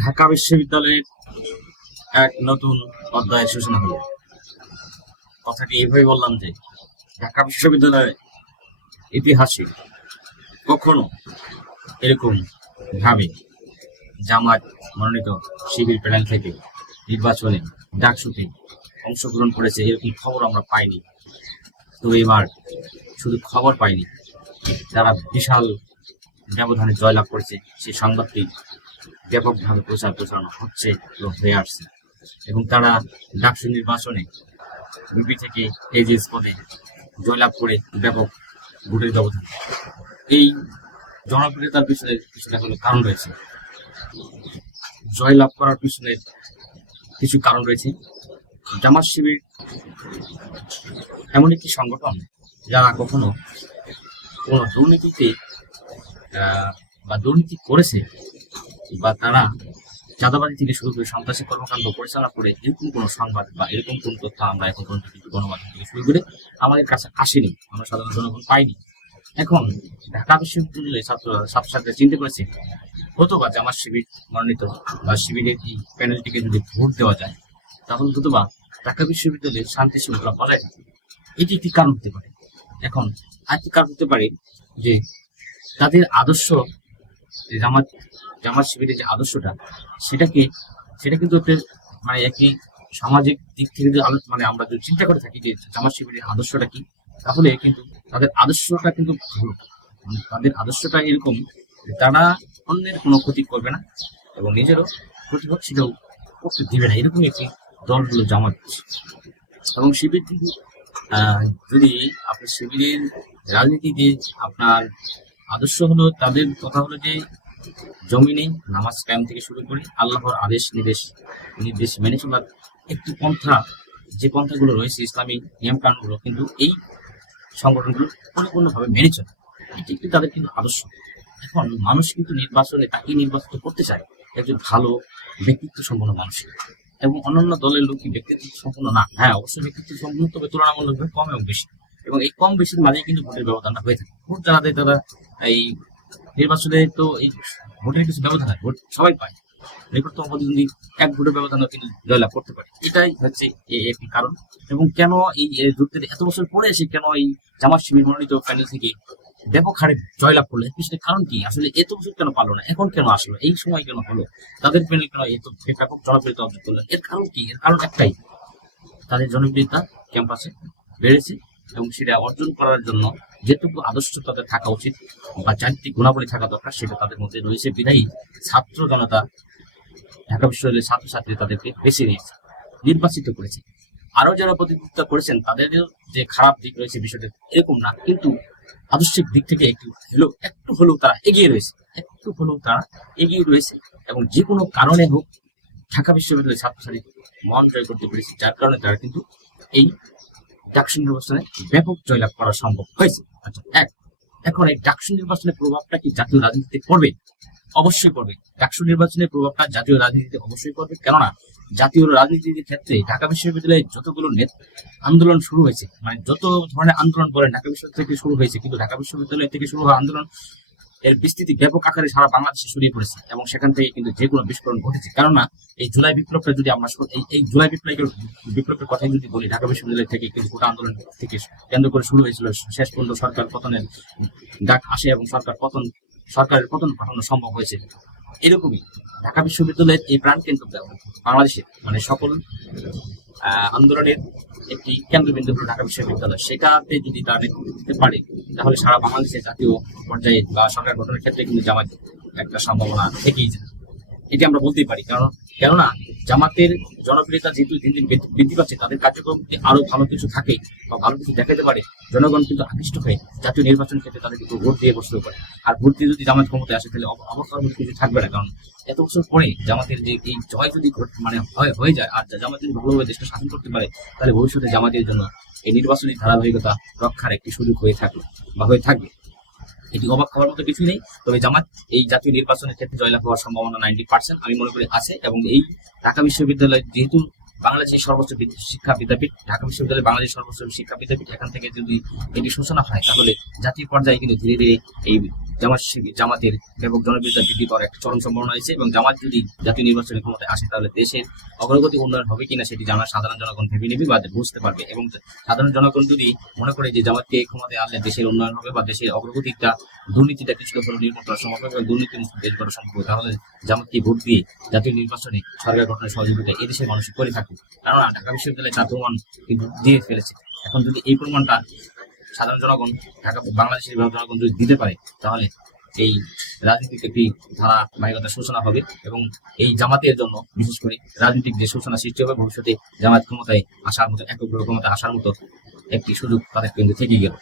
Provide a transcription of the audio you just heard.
ঢাকা বিশ্ববিদ্যালয়ের এক নতুন অধ্যায়ের সূচনা হলো। কথাটি এইভাবে বললাম যে, ঢাকা বিশ্ববিদ্যালয়ের ইতিহাসে কখনো এরকম ভাবে জামাত মনোনীত শিবির প্যানেল থেকে নির্বাচনে ডাকসুতে অংশগ্রহণ করেছে এরকম খবর আমরা পাইনি। তো এবার শুধু খবর পাইনি তারা বিশাল ব্যবধানে জয়লাভ করেছে সেই সংবাদটি ব্যাপকভাবে প্রচার প্রচারণা হচ্ছে এবং হয়ে আসছে। এবং তারা ডাকসু নির্বাচনে বিপি থেকে এজিএস পদে জয়লাভ করে ব্যাপক ভোটের ব্যবধান। এই জনপ্রিয়তার পিছনে পিছনে কোনো কারণ রয়েছে। জয়লাভ করার পিছনে কিছু কারণ রয়েছে। জামাত শিবির এমন একটি সংগঠন যারা কখনো কোনো দুর্নীতিতে বা দুর্নীতি করেছে বা তারা চাঁদাবাজি থেকে শুরু করে সন্ত্রাসী কর্মকাণ্ড পরিচালনা করে এরকম কোনো সংবাদ বা এরকম কোন তথ্য আমরা এখন পর্যন্ত কিন্তু গণমাধ্যম থেকে শুরু করে আমাদের কাছে আসেনি। আমরা সাধারণ জনগণ পাইনি। এখন ঢাকা বিশ্ববিদ্যালয়ের ছাত্র ছাত্রছাত্রীরা চিন্তা করেছে হয়তোবা জামাত শিবির মনোনীত বা শিবিরের এই প্যানেলটিকে যদি ভোট দেওয়া যায়, তাহলে হয়তোবা ঢাকা বিশ্ববিদ্যালয়ের শান্তি শৃঙ্খলা বজায় থাকবে। এটি একটি কারণ হতে পারে। এখন আরেকটি কারণ হতে পারে যে তাদের আদর্শ জামাত জামাত শিবিরের যে আদর্শটা, সেটাকে, সেটা কিন্তু একটা মানে একটি সামাজিক দিক থেকে যদি মানে আমরা যদি চিন্তা করে থাকি যে জামাত শিবিরের আদর্শটা কি, তাহলে কিন্তু তাদের আদর্শটা কিন্তু ভালো। মানে তাদের আদর্শটা এরকম তারা অন্যের কোনো ক্ষতি করবে না এবং নিজেরও সেটাও করতে দিবে না এরকম একটি দল হলো জামাত। এবং শিবির কিন্তু যদি আপনার শিবিরের রাজনীতিতে আপনার আদর্শ হলো তাদের কথা হলো যে জমিনে নামাজ কায়েম থেকে শুরু করে, আল্লাহর আদেশ, নির্দেশ নির্দেশ মেনে চলার একটি পন্থা, যে পন্থাগুলো রয়েছে ইসলামী নিয়ম কানুনগুলো কিন্তু এই সংগঠনগুলো পরিপূর্ণভাবে মেনে চলে। এটি একটি তাদের কিন্তু আদর্শ। এখন মানুষ কিন্তু নির্বাচনে তাকে নির্বাচিত করতে চায়, একজন ভালো ব্যক্তিত্ব সম্পন্ন মানুষ। এবং অন্যান্য দলের লোক কি ব্যক্তিত্ব সম্পন্ন না। হ্যাঁ অবশ্যই ব্যক্তিত্ব সম্পন্ন তবে তুলনামূলকভাবে কম এবং বেশি। এবং এই কম বেশির মাঝে কিন্তু ভোটের ব্যবধানটা হয়ে থাকে। ভোট দেয় তারা এই নির্বাচনে তো এই ভোটের কিছু ব্যবধান হয় ভোট সবাই পায়। নিকটতম প্রতিদ্বন্দ্বী এক ভোটের ব্যবধানও কিন্তু জয়লাভ করতে পারে। এটাই হচ্ছে একটি কারণ। এবং কেন এই যুদ্ধের এত বছর পরে এসে কেন এই জামাত শিবির মনোনীত প্যানেল থেকে ব্যাপক হারে জয়লাভ করল? এর পিছনে কারণ কি? আসলে এত বছর কেন পারল না? এখন কেন আসলো? এই সময় কেন হলো? তাদের প্যানেল কেন এত ব্যাপক জনপ্রিয়তা অর্জন করল? এর কারণ কি? এর কারণ একটাই। তাদের জনপ্রিয়তা ক্যাম্পাসে বেড়েছে এবং সেটা অর্জন করার জন্য যেটুকু আদর্শ তাদের থাকা উচিত বা চারিত্রিক গুণাবলী থাকা দরকার, সেটা তাদের মধ্যে রয়েছে বিধায়ী ছাত্র জনতা। ঢাকা বিশ্ববিদ্যালয়ের ছাত্রছাত্রী তাদেরকে বেছে নিয়েছে, নির্বাচিত করেছে। আরও যারা প্রতিনিধিত্ব করেছেন তাদের যে খারাপ দিক রয়েছে বিষয়টা এরকম না, কিন্তু আদর্শিক দিক থেকে একটু হলেও একটু হলেও তারা এগিয়ে রয়েছে, একটু হলেও তারা এগিয়ে রয়েছে এবং যে কোনো কারণে হোক ঢাকা বিশ্ববিদ্যালয়ের ছাত্রছাত্রী মন জয় করতে পেরেছে, যার কারণে তারা কিন্তু এই ডাকসু নির্বাচনে ব্যাপক জয়লাভ করা সম্ভব হয়েছে। আচ্ছা এক, এখন এই ডাকসু নির্বাচনের প্রভাবটা কি জাতীয় রাজনীতিতে পড়বে? অবশ্যই পড়বে। ডাকসু নির্বাচনের প্রভাবটা জাতীয় রাজনীতিতে অবশ্যই পড়বে। কেননা জাতীয় রাজনীতির ক্ষেত্রে ঢাকা বিশ্ববিদ্যালয়ে যতগুলো আন্দোলন শুরু হয়েছে মানে যত ধরনের আন্দোলন বলেন, ঢাকা বিশ্ববিদ্যালয় থেকে শুরু হয়েছে, কিন্তু ঢাকা বিশ্ববিদ্যালয় থেকে শুরু হওয়া আন্দোলন এর বিস্তৃতি ব্যাপক আকারে সারা বাংলাদেশে ছড়িয়ে পড়েছে এবং সেখান থেকে কিন্তু যে কোনো বিস্ফোরণ ঘটেছে। কেননা, এই জুলাই বিপ্লবটা যদি আমরা এই এই জুলাই বিপ্লবের বিপ্লবের কথাই যদি বলি, ঢাকা বিশ্ববিদ্যালয় থেকে কিন্তু গোটা আন্দোলন থেকে কেন্দ্র করে শুরু হয়েছিল শেষ পর্যন্ত সরকার পতনের ডাক আসে এবং সরকার পতন সরকারের পতন ঘটানো সম্ভব হয়েছে। এরকমই ঢাকা বিশ্ববিদ্যালয়ের এই প্রাণ কেন্দ্র বাংলাদেশের মানে সকল আন্দোলনের একটি কেন্দ্রবিন্দু হলো ঢাকা বিশ্ববিদ্যালয়। সেটাতে যদি তারা নেতৃত্ব দিতে পারে, তাহলে সারা বাংলাদেশে জাতীয় পর্যায়ে বা সরকার গঠনের ক্ষেত্রে কিন্তু জামাত একটা সম্ভাবনা থেকেই যায়। এটি আমরা বলতেই পারি। কারণ, কেননা জামাতের জনপ্রিয়তা যেহেতু দিন দিন বৃদ্ধি- পাচ্ছে, তাদের কার্যক্রম আরও ভালো কিছু থাকে বা ভালো কিছু দেখাতে পারে, জনগণ কিন্তু আকৃষ্ট হয়ে জাতীয় নির্বাচন ক্ষেত্রে তাদের কিন্তু ভোট দিয়ে বসতে পারে আর ভোট দিয়ে যদি জামাত ক্ষমতায় আসে, তাহলে অব- অবসর মধ্যে কিছু থাকবে না। কারণ, এত বছর পরে জামাতের যে এই জয় যদি মানে হয় হয়ে যায়, আর জামাত যদি ভালোভাবে দেশটা শাসন করতে পারে, তাহলে ভবিষ্যতে জামাতের জন্য এই নির্বাচনী ধারাবাহিকতা রক্ষার একটি সুযোগ হয়ে থাকল বা হয়ে থাকবে। এটি অবাক হওয়ার মতো কিছু নেই। তবে জামাত এই জাতীয় নির্বাচনের ক্ষেত্রে জয়লাভ হওয়ার সম্ভাবনা নাইনটি পার্সেন্ট আমি মনে করি আছে এবং এই ঢাকা বিশ্ববিদ্যালয় যেহেতু বাংলাদেশের সর্বোচ্চ শিক্ষা বিদ্যাপীঠ, ঢাকা বিশ্ববিদ্যালয় বাংলাদেশের সর্বোচ্চ শিক্ষা বিদ্যাপীঠ, এখান থেকে যদি এটি সূচনা হয়, তাহলে জাতীয় পর্যায়ে কিন্তু ধীরে ধীরে এই জামাত জামাতের ব্যাপক জনপ্রিয়তা বৃদ্ধি পাওয়ার একটা চরম সম্ভাবনা হয়েছে এবং জামাত যদি জাতীয় নির্বাচনের ক্ষমতায় আসে, তাহলে দেশের অগ্রগতি উন্নয়ন হবে কিনা সেটি জানা সাধারণ জনগণ ভেবে নেবে বা বুঝতে পারবে এবং সাধারণ জনগণ যদি মনে করে যে জামাতকে ক্ষমতায় আনলে দেশের উন্নয়ন হবে বা দেশের অগ্রগতিটা দুর্নীতিটা কিছুটা করে নির্মূল করা সম্ভব এবং দুর্নীতি দেশ গড়া সম্ভব তাহলে জামাতকে ভোট দিয়ে জাতীয় নির্বাচনে সরকার গঠনের সহযোগিতা এদেশের মানুষ করে থাকে কেননা ঢাকা বিশ্ববিদ্যালয় তার প্রমাণ দিয়ে ফেলেছে। এখন যদি এই প্রমাণটা সাধারণ জনগণ, ঢাকা বাংলাদেশের জনগণ যদি দিতে পারে, তাহলে এই রাজনীতিক একটি ধারাবাহিকতার সূচনা হবে এবং এই জামাতের জন্য, বিশেষ করে রাজনৈতিক যে সূচনা সৃষ্টি হবে, ভবিষ্যতে জামাত ক্ষমতায় আসার মতো একগ্র ক্ষমতায় আসার মতো একটি সুযোগ তাদের কিন্তু থেকেই গেল।